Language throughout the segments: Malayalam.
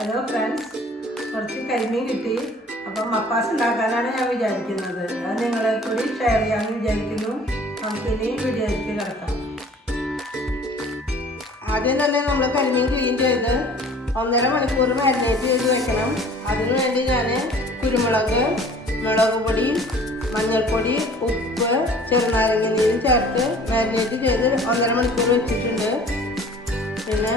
ഹലോ ഫ്രണ്ട്സ് കുറച്ച് കരിമീൻ കിട്ടി. അപ്പം മപ്പാസ് ഉണ്ടാക്കാനാണ് ഞാൻ വിചാരിക്കുന്നത്. അത് നിങ്ങളെ കൂടി ഷെയർ ചെയ്യാമെന്ന് വിചാരിക്കുന്നു. നമുക്ക് ഇനിയും വീഡിയോയിലേക്ക് കിടക്കാം. ആദ്യം തന്നെ നമ്മൾ കരിമീൻ ക്ലീൻ ചെയ്ത് ഒന്നര മണിക്കൂർ മാരിനേറ്റ് ചെയ്ത് വെക്കണം. അതിനു വേണ്ടി ഞാൻ കുരുമുളക് മുളക് പൊടി മഞ്ഞൾപ്പൊടി ഉപ്പ് ചെറുനാരങ്ങ നീരും ചേർത്ത് മാരിനേറ്റ് ചെയ്ത് ഒന്നര മണിക്കൂർ വെച്ചിട്ടുണ്ട്. പിന്നെ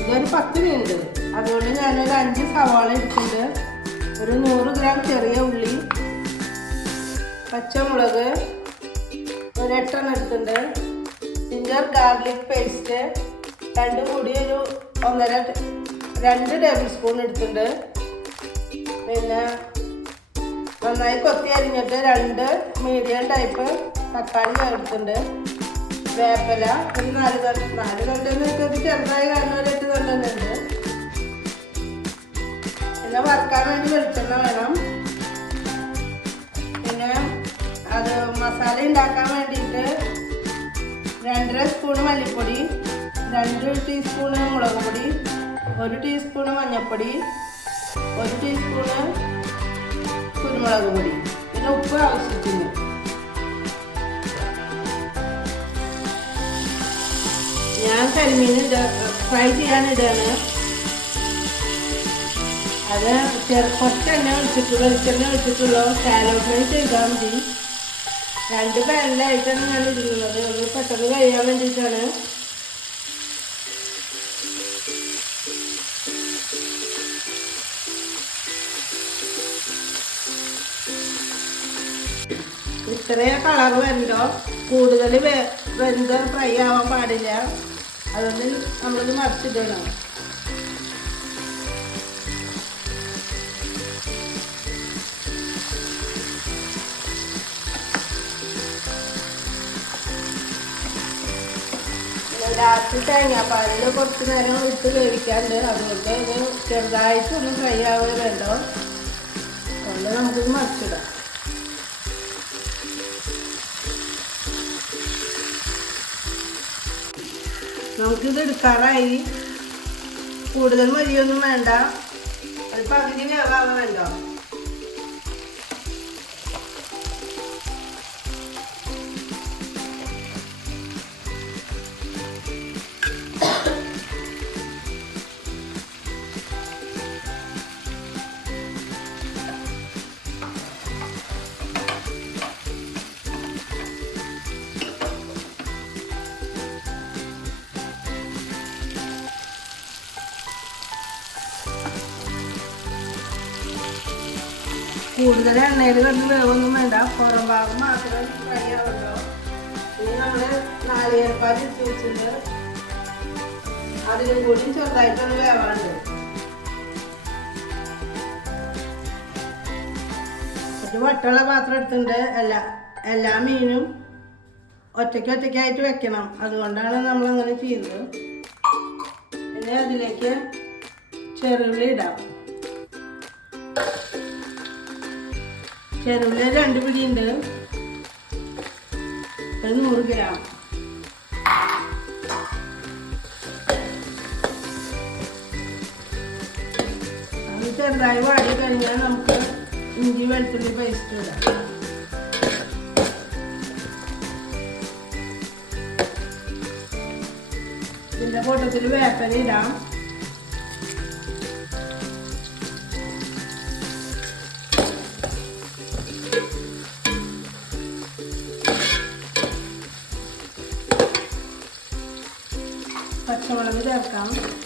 ഇതൊരു പത്ത് മിനിറ്റ് അതുകൊണ്ട് ഞാനൊരു അഞ്ച് സവാള എടുത്തിട്ടുണ്ട്. ഒരു നൂറ് ഗ്രാം ചെറിയ ഉള്ളി പച്ചമുളക് ഒരു എട്ടെണ്ണം എടുത്തിട്ടുണ്ട്. ജിഞ്ചർ ഗാർലിക് പേസ്റ്റ് രണ്ടും കൂടി ഒരു ഒന്നര രണ്ട് ടേബിൾ സ്പൂൺ എടുത്തിട്ടുണ്ട്. പിന്നെ നന്നായി കൊത്തി അരിഞ്ഞിട്ട് രണ്ട് മീഡിയം ടൈപ്പ് തക്കാളി ചേർത്തിട്ടുണ്ട് വേപ്പല ഒരു നാല് നാല് തൊണ്ടെന്ന് വെച്ചാൽ ചെറുതായി കാരണം ഒരു എട്ട് വെളിച്ചെണ്ണ വേണം. പിന്നെ അത് മസാല ഉണ്ടാക്കാൻ വേണ്ടിയിട്ട് രണ്ടര സ്പൂണ് മല്ലിപ്പൊടി രണ്ട് ടീസ്പൂണ് മുളക് പൊടി ഒരു ടീസ്പൂണ് മഞ്ഞൾപ്പൊടി ഒരു ടീസ്പൂണ് കുരുമുളക് പൊടി. പിന്നെ ഉപ്പ് ആവശ്യത്തിന്. ഞാൻ കരിമീൻ ഫ്രൈ ചെയ്യാൻ ഇടാണ് അത് കുറച്ച് എണ്ണ ഒഴിച്ചിട്ട് വെളിച്ചെണ്ണ ഒഴിച്ചിട്ടുള്ളൂ ശാലോ ഫ്രൈ ചെയ്താൽ മതി. രണ്ട് പാനിലായിട്ടാണ് ഞാൻ ഇടുന്നത്. ഒന്ന് പെട്ടെന്ന് കഴിയാൻ വേണ്ടിയിട്ടാണ്. ഇത്രയും കളർ വരണ്ടോ കൂടുതൽ വെന്ത് ഫ്രൈ ആവാൻ പാടില്ല. അതൊന്ന് നമ്മളൊന്ന് മറിച്ചിടണം. ലാസ്റ്റ് തേങ്ങാപ്പാലിൽ കുറച്ച് നേരം ഇട്ട് വേവിക്കാണ്ട് അതുകൊണ്ട് ഇത് ചെറുതായിട്ടൊന്ന് ഫ്രൈ ആവുക വേണ്ടോ അതുകൊണ്ട് നമുക്കിത് മറിച്ചിടാം. നമുക്കിത് എടുക്കാറായി. കൂടുതൽ മതിയൊന്നും വേണ്ട. അത് പകുതി വേവാൻ കൂടുതൽ എണ്ണയിൽ കിടന്ന് വേവൊന്നും വേണ്ട. പുറം ഭാഗം മാത്രം ഫ്രൈ ആവുള്ളൂ ഇനി നമ്മൾ നാളികേരപ്പാൽ ഇട്ട് വെച്ചിട്ടുണ്ട്. അതിലും കൂടി ചെറുതായിട്ടൊന്ന് വേവാണ്ട് ഒരു വട്ടുള്ള പാത്രം എടുത്തിട്ടുണ്ട്. എല്ലാ എല്ലാ മീനും ഒറ്റയ്ക്ക് ഒറ്റയ്ക്കായിട്ട് വെക്കണം. അതുകൊണ്ടാണ് നമ്മൾ അങ്ങനെ ചെയ്യുന്നത് പിന്നെ അതിലേക്ക് ചെറുള്ളി ഇടാം. ചെറുവില രണ്ട് പിടി ഉണ്ട് ഒരു നൂറ് ഗ്രാം. അത് ചെറുതായി വാടി കഴിഞ്ഞാൽ നമുക്ക് ഇഞ്ചി വെളുത്തുള്ളി പേസ്റ്റ് ഇടാം. ഇതിന്റെ കൂട്ടത്തിൽ വേപ്പന ഇടാം. ചേർക്കാം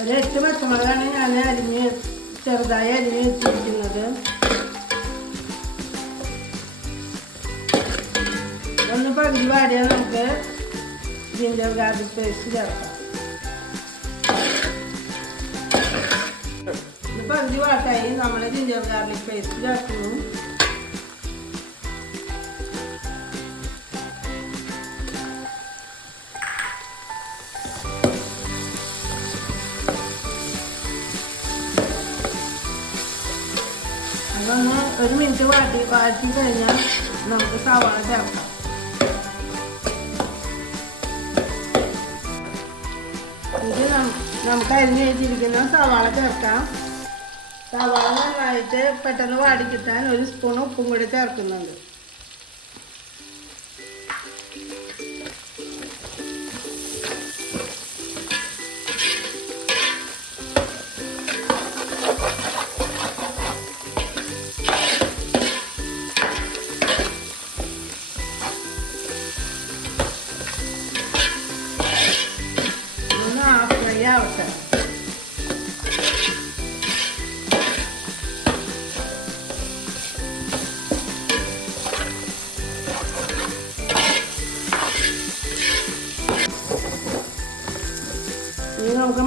ഒരു എട്ട് പച്ചമുളകാണ് ഞാൻ അരിഞ്ഞ് ചെറുതായി അരിഞ്ഞ് വെച്ചിരിക്കുന്നത്. ഒന്ന് പകുതി വാടിയാൽ നമുക്ക് ജിഞ്ചർ ഗാർലിക് പേസ്റ്റ് ചേർക്കാം. ഇത് പകുതി വാട്ടായി. നമ്മൾ ജിഞ്ചർ ഗാർലിക് പേസ്റ്റ് ചേർക്കുന്നു. അതൊന്ന് ഒരു മിനിറ്റ് വാട്ടി വാട്ടി കഴിഞ്ഞാൽ നമുക്ക് സവാള ചേർക്കാം. ഇത് നമുക്ക് അരിഞ്ഞ് വെച്ചിരിക്കുന്ന സവാള ചേർക്കാം. സവാള നന്നായിട്ട് പെട്ടെന്ന് വാടി കിട്ടാൻ ഒരു സ്പൂൺ ഉപ്പും കൂടി ചേർക്കുന്നുണ്ട്.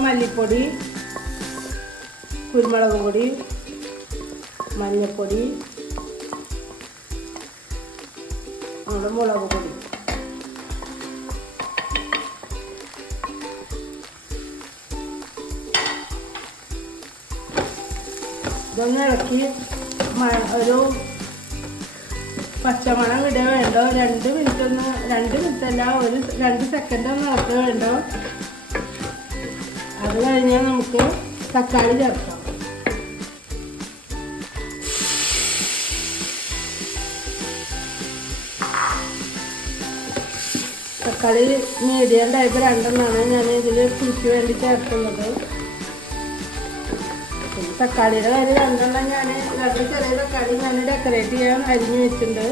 മല്ലിപ്പൊടി കുരുമുളക് പൊടി മഞ്ഞൾപ്പൊടി നമ്മുടെ മുളക് പൊടി. ഇതൊന്ന് ഇളക്കി ഒരു പച്ചമണം വിട വേണ്ടോ? രണ്ട് മിനിറ്റ് ഒന്ന് രണ്ട് മിനിറ്റ് അല്ല ഒരു രണ്ട് സെക്കൻഡ് ഒന്ന് ഇളക്കുക വേണ്ടോ? അത് കഴിഞ്ഞാൽ നമുക്ക് തക്കാളി ചേർക്കാം. തക്കാളി മീഡിയം ടൈപ്പ് രണ്ടെണ്ണമാണ് ഞാൻ ഇതിൽ പുളിക്ക് വേണ്ടി ചേർക്കുന്നത്. തക്കാളിയുടെ കാര്യം രണ്ടെണ്ണം ഞാൻ രണ്ട് ചെറിയ തക്കാളി ഞാൻ ഡെക്കറേറ്റ് ചെയ്യാൻ അരിഞ്ഞു വെച്ചിട്ടുണ്ട്.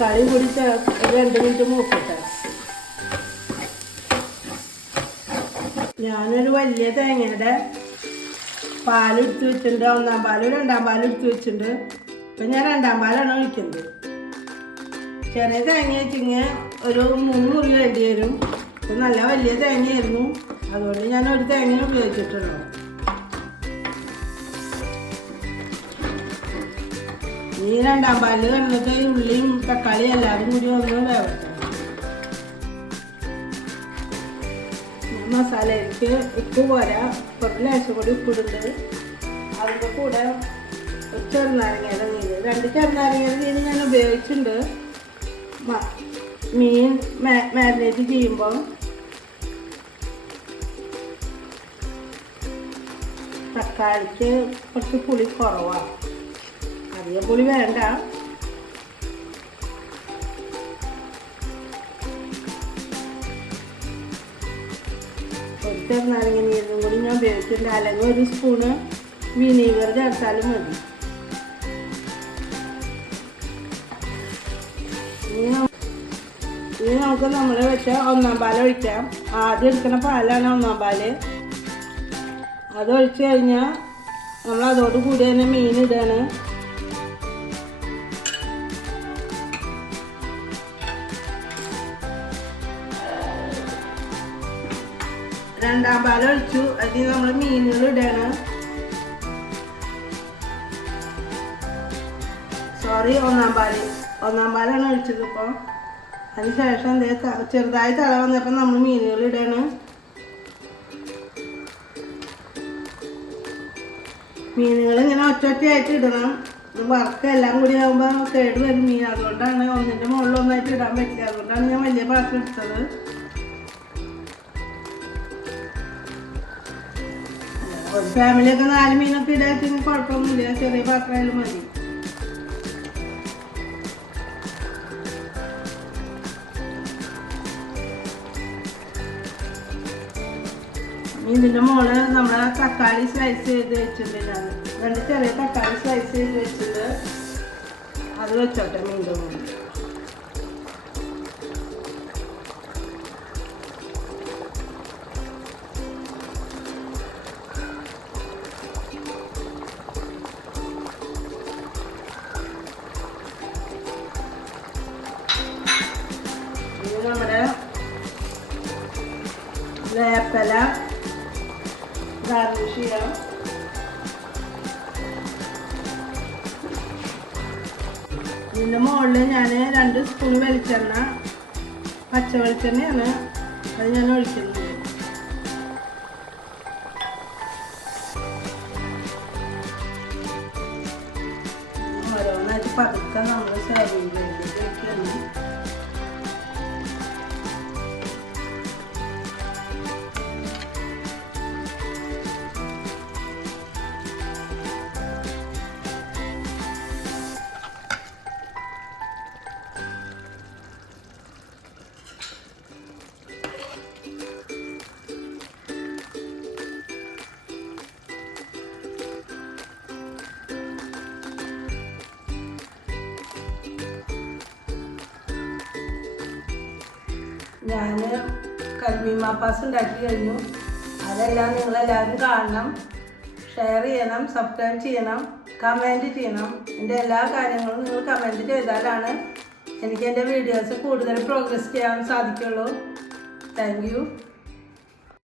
തക്കാളി കൂടി രണ്ട് മിനിറ്റ് മൂക്കട്ടെ. ഞാനൊരു വലിയ തേങ്ങയുടെ പാലെടുത്ത് വെച്ചിട്ടുണ്ട്. ഒന്നാം പാലും രണ്ടാം പാലും എടുത്ത് വെച്ചിട്ടുണ്ട്. ഇപ്പം ഞാൻ രണ്ടാം പാലാണ് ഒഴിക്കുന്നത്. ചെറിയ തേങ്ങ വെച്ചിങ്ങ് ഒരു മൂന്ന് മുറി വേണ്ടി വരും നല്ല വലിയ തേങ്ങയായിരുന്നു. അതുകൊണ്ട് ഞാൻ ഒരു തേങ്ങ ഉപയോഗിച്ചിട്ടുള്ളൂ. ഈ രണ്ടാം പാലിൽ കണ്ടിട്ട് ഉള്ളിയും തക്കാളിയും എല്ലാവരും കൂടി ഒന്ന് വേവട്ടെ. ഞാൻ മസാലയ്ക്ക് ഉപ്പ് പോരാ. കുറച്ച് ലേശം കൂടി ഉപ്പിടുന്നത് അതിന്റെ കൂടെ ഒരു ചെറുനാരങ്ങയുടെ നീര്. രണ്ട് ചെറുനാരങ്ങയുടെ നീര് ഞാൻ ഉപയോഗിച്ചിട്ടുണ്ട്. മീൻ മാരിനേറ്റ് ചെയ്യുമ്പോൾ. തക്കാളിക്ക് കുറച്ച് പുളി കുറവാണ് അധികം പുളി വേണ്ട. ഒരു നാരങ്ങ നീരും കൂടി ഞാൻ ഉപയോഗിച്ചിട്ടുണ്ട് അല്ലെങ്കിൽ ഒരു സ്പൂണ് വിനീഗർ ചേർത്താലും മതി. ഇനി ഇനി നമുക്ക് നമ്മൾ വെച്ച ഒന്നാം പാൽ ഒഴിക്കാം. ആദ്യം എടുക്കുന്ന പാലാണ് ഒന്നാം പാൽ. അത് ഒഴിച്ച് കഴിഞ്ഞാൽ നമ്മൾ അതോട് കൂടി തന്നെ മീൻ ഇടുകയാണ് രണ്ടാം പാൽ ഒഴിച്ചു? അതിൽ നമ്മൾ മീനുകൾ ഇടണം. സോറി ഒന്നാം പാൽ. ഒന്നാം പാലാണ് ഒഴിച്ചത് ഇപ്പോൾ അതിനുശേഷം ശേഷം ദേ ത- ചെറുതായി തള വന്നപ്പോൾ നമ്മൾ മീനുകൾ ഇടണം. മീനുകൾ ഇങ്ങനെ ഒറ്റൊറ്റയായിട്ട് ഇടണം. വറുക്ക എല്ലാം കൂടി ആകുമ്പോൾ കേട് വരും മീൻ. അതുകൊണ്ടാണ് ഒന്നിന്റെ മുകളിൽ ഒന്നായിട്ട് ഇടാൻ പറ്റില്ല. അതുകൊണ്ടാണ് ഞാൻ വലിയ പാത്രം എടുത്തത്. ഫാമിലിയൊക്കെ നാല് മീനൊക്കെ ഇടാച്ചെങ്കിൽ കുഴപ്പമൊന്നുമില്ല. ചെറിയ പാത്രമായാലും മതി. ഇതിന്റെ മോൾ നമ്മൾ തക്കാളി സ്ലൈസ് ചെയ്ത് വെച്ചിട്ടുണ്ട്. രണ്ട് ചെറിയ തക്കാളി സ്ലൈസ് ചെയ്ത് വെച്ചിട്ട് അത് വെച്ചോട്ടെ മീന്റെ മുകളിൽ വേപ്പല ഗാർണിഷ് ചെയ്യാം ഇതിന്റെ മുകളിൽ ഞാൻ രണ്ട് സ്പൂൺ വെളിച്ചെണ്ണ പച്ച വെളിച്ചെണ്ണയാണ് അത് ഞാൻ ഒഴിക്കുന്നത്. ഓരോന്നായിട്ട് പതുക്കെ നമ്മൾ സെർവിങ് പ്ലേറ്റിലേക്ക് ഞാൻ കരിമീൻ മാപ്പാസ് ഉണ്ടാക്കി കഴിഞ്ഞു. അതെല്ലാം നിങ്ങളെല്ലാവരും കാണണം. ഷെയർ ചെയ്യണം സബ്സ്ക്രൈബ് ചെയ്യണം കമന്റ് ചെയ്യണം. എന്റെ എല്ലാ കാര്യങ്ങളും നിങ്ങൾ കമന്റ് ചെയ്താലാണ് എനിക്ക് എന്റെ വീഡിയോസ് കൂടുതൽ പ്രോഗ്രസ് ചെയ്യാൻ സാധിക്കുള്ളൂ. താങ്ക്